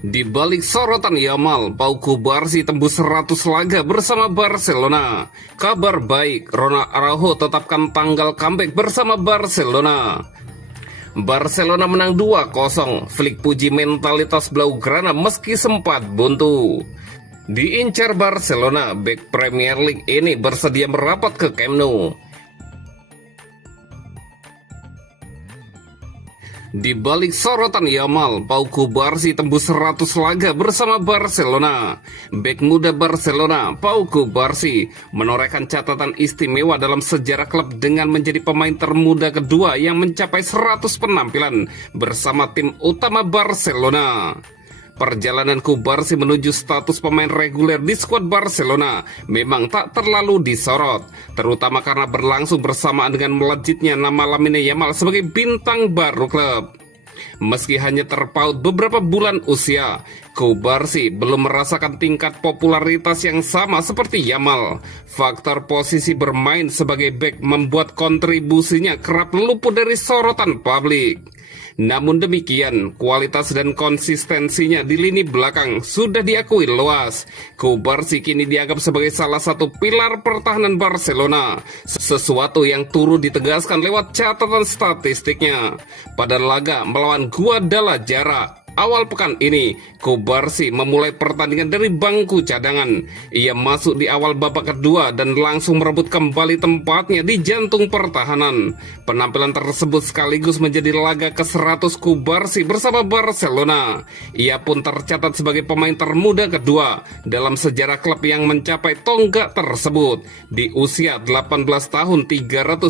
Di balik sorotan Yamal, Pau Cubarsí tembus 100 laga bersama Barcelona. Kabar baik, Ronald Araujo tetapkan tanggal comeback bersama Barcelona. Barcelona menang 2-0. Flick puji mentalitas Blaugrana meski sempat buntu. Diincar Barcelona, bek Premier League ini bersedia merapat ke Camp Nou. Di balik sorotan Yamal, Pau Cubarsí tembus 100 laga bersama Barcelona. Bek muda Barcelona, Pau Cubarsí, menorehkan catatan istimewa dalam sejarah klub dengan menjadi pemain termuda kedua yang mencapai 100 penampilan bersama tim utama Barcelona. Perjalanan Cubarsí menuju status pemain reguler di skuad Barcelona memang tak terlalu disorot, terutama karena berlangsung bersamaan dengan melejitnya nama Lamine Yamal sebagai bintang baru klub. Meski hanya terpaut beberapa bulan usia, Cubarsí belum merasakan tingkat popularitas yang sama seperti Yamal. Faktor posisi bermain sebagai bek membuat kontribusinya kerap luput dari sorotan publik. Namun demikian, kualitas dan konsistensinya di lini belakang sudah diakui luas. Cubarsí kini dianggap sebagai salah satu pilar pertahanan Barcelona, sesuatu yang turut ditegaskan lewat catatan statistiknya. Pada laga melawan Guadalajara awal pekan ini, Cubarsí memulai pertandingan dari bangku cadangan. Ia masuk di awal babak kedua dan langsung merebut kembali tempatnya di jantung pertahanan. Penampilan tersebut sekaligus menjadi laga ke-100 Cubarsí bersama Barcelona. Ia pun tercatat sebagai pemain termuda kedua dalam sejarah klub yang mencapai tonggak tersebut. Di usia 18 tahun 329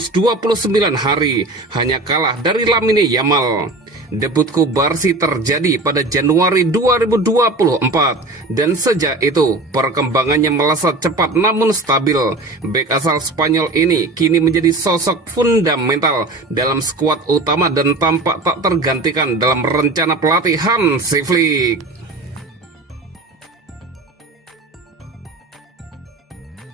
hari, hanya kalah dari Lamine Yamal. Debut Cubarsí terjadi pada Januari 2024 dan sejak itu perkembangannya melesat cepat namun stabil. Bek asal Spanyol ini kini menjadi sosok fundamental dalam skuad utama dan tampak tak tergantikan dalam rencana pelatih Hansi Flick.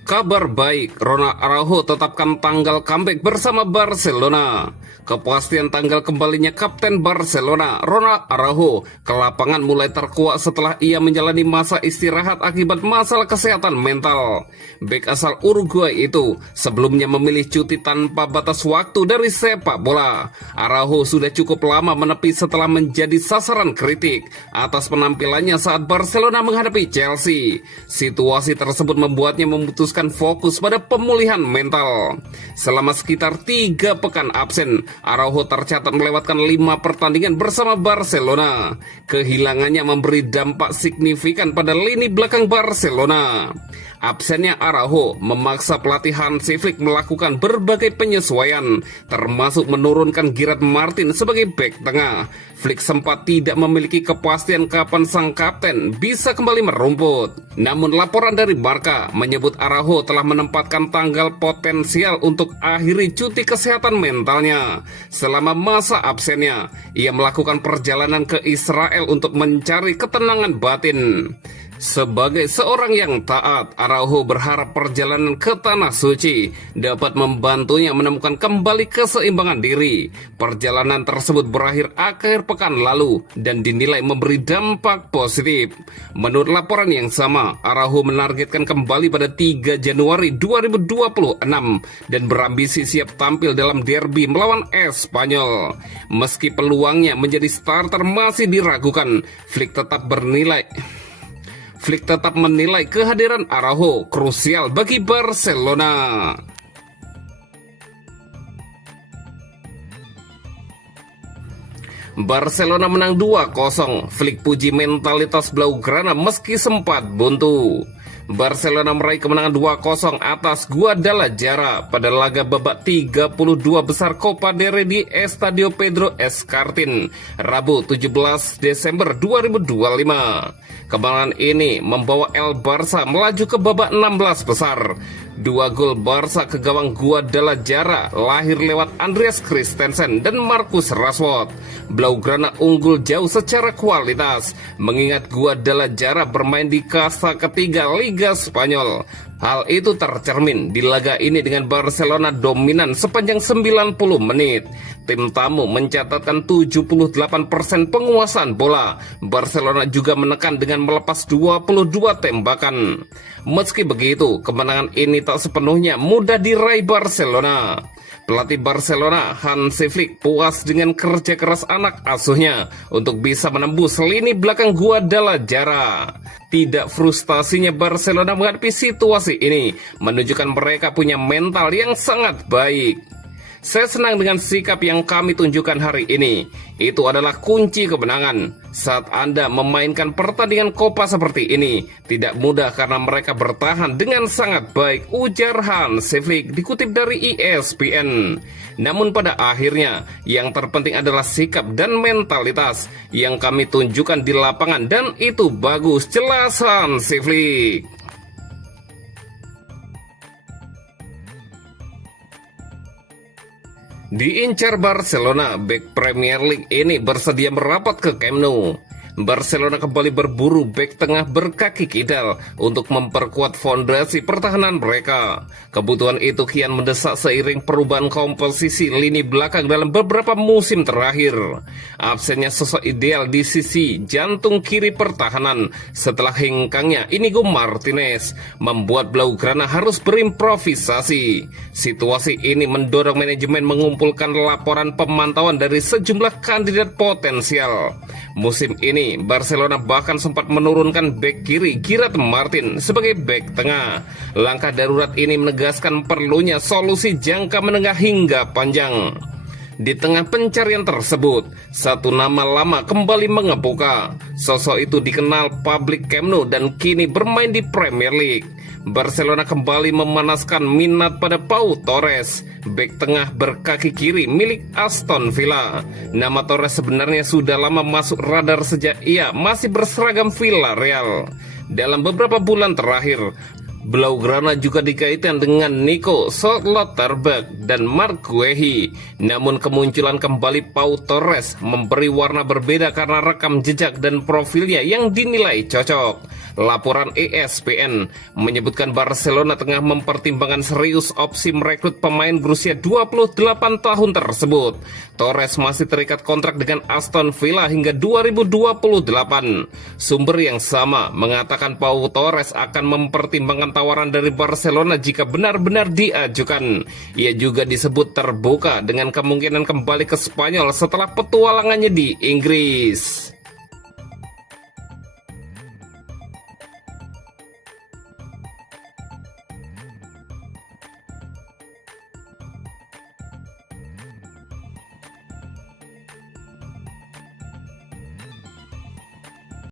Kabar baik, Ronald Araujo tetapkan tanggal comeback bersama Barcelona. Kepastian tanggal kembalinya kapten Barcelona, Ronald Araujo, ke lapangan mulai terkuak setelah ia menjalani masa istirahat akibat masalah kesehatan mental. Bek asal Uruguay itu sebelumnya memilih cuti tanpa batas waktu dari sepak bola. Araujo sudah cukup lama menepi setelah menjadi sasaran kritik atas penampilannya saat Barcelona menghadapi Chelsea. Situasi tersebut membuatnya memutuskan fokus pada pemulihan mental. Selama sekitar 3 pekan absen, Araujo tercatat melewatkan 5 pertandingan bersama Barcelona. Kehilangannya memberi dampak signifikan pada lini belakang Barcelona. Absennya Araujo memaksa pelatih Hansi Flick melakukan berbagai penyesuaian, termasuk menurunkan Gerard Martin sebagai bek tengah. Flick sempat tidak memiliki kepastian kapan sang kapten bisa kembali merumput. Namun laporan dari Marca menyebut Araujo telah menempatkan tanggal potensial untuk akhiri cuti kesehatan mentalnya. Selama masa absennya, ia melakukan perjalanan ke Israel untuk mencari ketenangan batin. Sebagai seorang yang taat, Araujo berharap perjalanan ke Tanah Suci dapat membantunya menemukan kembali keseimbangan diri. Perjalanan tersebut berakhir akhir pekan lalu dan dinilai memberi dampak positif. Menurut laporan yang sama, Araujo menargetkan kembali pada 3 Januari 2026 dan berambisi siap tampil dalam derby melawan Espanyol. Meski peluangnya menjadi starter masih diragukan, Flick tetap menilai kehadiran Araujo krusial bagi Barcelona. Barcelona menang 2-0. Flick puji mentalitas Blaugrana meski sempat buntu. Barcelona meraih kemenangan 2-0 atas Guadalajara pada laga babak 32 besar Copa del Rey di Estadio Pedro Escartin, Rabu 17 Desember 2025. Kemenangan ini membawa El Barça melaju ke babak 16 besar. 2 gol Barca ke gawang Guadalajara lahir lewat Andreas Christensen dan Marcus Rashford. Blaugrana unggul jauh secara kualitas, mengingat Guadalajara bermain di kasta ketiga Liga Spanyol. Hal itu tercermin di laga ini dengan Barcelona dominan sepanjang 90 menit. Tim tamu mencatatkan 78% penguasaan bola. Barcelona juga menekan dengan melepas 22 tembakan. Meski begitu, kemenangan ini tak sepenuhnya mudah diraih Barcelona. Pelatih Barcelona, Hansi Flick, puas dengan kerja keras anak asuhnya untuk bisa menembus lini belakang Guadalajara. Tidak frustasinya Barcelona menghadapi situasi ini menunjukkan mereka punya mental yang sangat baik. Saya senang dengan sikap yang kami tunjukkan hari ini. Itu adalah kunci kemenangan. Saat Anda memainkan pertandingan Copa seperti ini, tidak mudah karena mereka bertahan dengan sangat baik, ujar Hansi Flick dikutip dari ESPN. Namun pada akhirnya, yang terpenting adalah sikap dan mentalitas yang kami tunjukkan di lapangan dan itu bagus, jelas Hansi Flick. Diincar Barcelona, bek Premier League ini bersedia merapat ke Camp Nou. Barcelona kembali berburu bek tengah berkaki kidal untuk memperkuat fondasi pertahanan mereka. Kebutuhan itu kian mendesak seiring perubahan komposisi lini belakang dalam beberapa musim terakhir. Absennya sosok ideal di sisi jantung kiri pertahanan setelah hengkangnya Inigo Martinez membuat Blaugrana harus berimprovisasi. Situasi ini mendorong manajemen mengumpulkan laporan pemantauan dari sejumlah kandidat potensial. Musim ini, Barcelona bahkan sempat menurunkan bek kiri Gerard Martin sebagai bek tengah. Langkah darurat ini menegaskan perlunya solusi jangka menengah hingga panjang. Di tengah pencarian tersebut, satu nama lama kembali mengemuka. Sosok itu dikenal publik Camp Nou dan kini bermain di Premier League. Barcelona kembali memanaskan minat pada Pau Torres, bek tengah berkaki kiri milik Aston Villa. Nama Torres sebenarnya sudah lama masuk radar sejak ia masih berseragam Villarreal. Dalam beberapa bulan terakhir, Blaugrana juga dikaitkan dengan Nico Schlotterbeck dan Marc Guehi. Namun kemunculan kembali Pau Torres memberi warna berbeda karena rekam jejak dan profilnya yang dinilai cocok. Laporan ESPN menyebutkan Barcelona tengah mempertimbangkan serius opsi merekrut pemain berusia 28 tahun tersebut. Torres masih terikat kontrak dengan Aston Villa hingga 2028. Sumber yang sama mengatakan Pau Torres akan mempertimbangkan tawaran dari Barcelona jika benar-benar diajukan. Ia juga disebut terbuka dengan kemungkinan kembali ke Spanyol setelah petualangannya di Inggris.